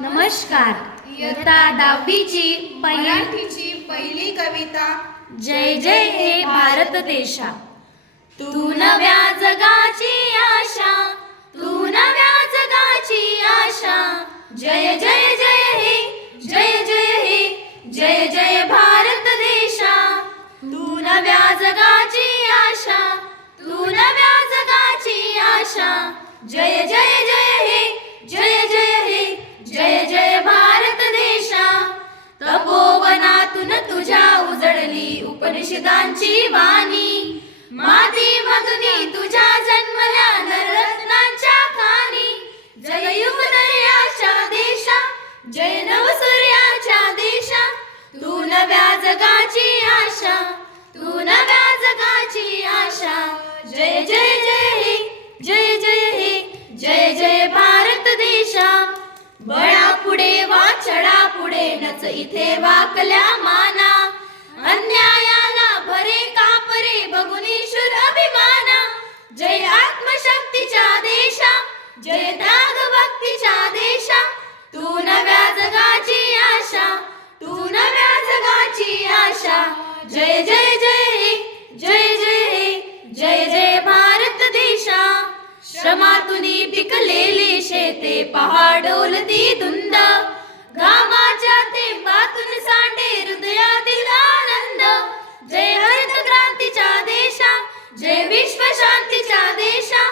नमस्कार. इयत्ता दहावीची पहिली मराठीची पहिली कविता. जय जय हे भारत देशा तू नव्या जगाची आशा. तू नव्या जगाची आशा. जय जय जय हे जय जय हे जय जय भारत देशा तू नव्या जगाची आशा. तू नव्या जगाची आशा. जय जय जय उपनिषदांची वाणी. माती मधुनी तुझ्या जन्मल्या नररत्नांच्या खाणी. जय युगदर्याच्या देशा जय नवसूर्याच्या देशा. तू नव्या जगाची आशा तू नव्या जगाची आशा. जय जय जय हे जय जय हे जय जय भारत देशा. बळा पुढे वा चढा पुढे नच इथे वाकल्या माना. जय जय जय जय जय हे जय जय भारत देशा. श्रमातुनी पिकलेली शेते पहाडोलती धुंद. घामाच्या थेंबातून सांडे हृदयातील आनंद. जय हरित क्रांतीच्या देशा जय विश्व शांतीच्या देशा.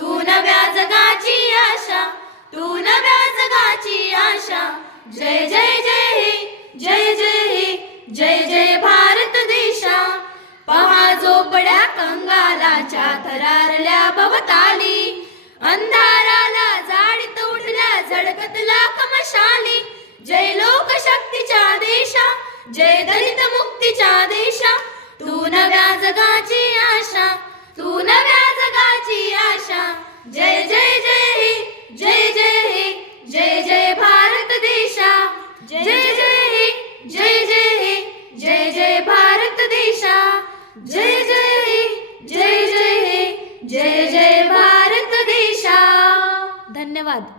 तू नव्या जगाची आशा तू नव्या जगाची आशा. जय जय जय कंगालाच्या थरारल्या भवताली. अंधाराला जाडीत उठल्या झडकतला कमशाली जय लोकशक्तीच्या देशा जय दलित मुक्तीच्या देशा. तू नव्या जगाची आशा तू नव्या जगाची आशा. जय जय जय हे जय जय हे जय जय भारत देशा. जय जय हे जय जय हे जय जय भारत देशा. जय जय जय भारत देशा. धन्यवाद.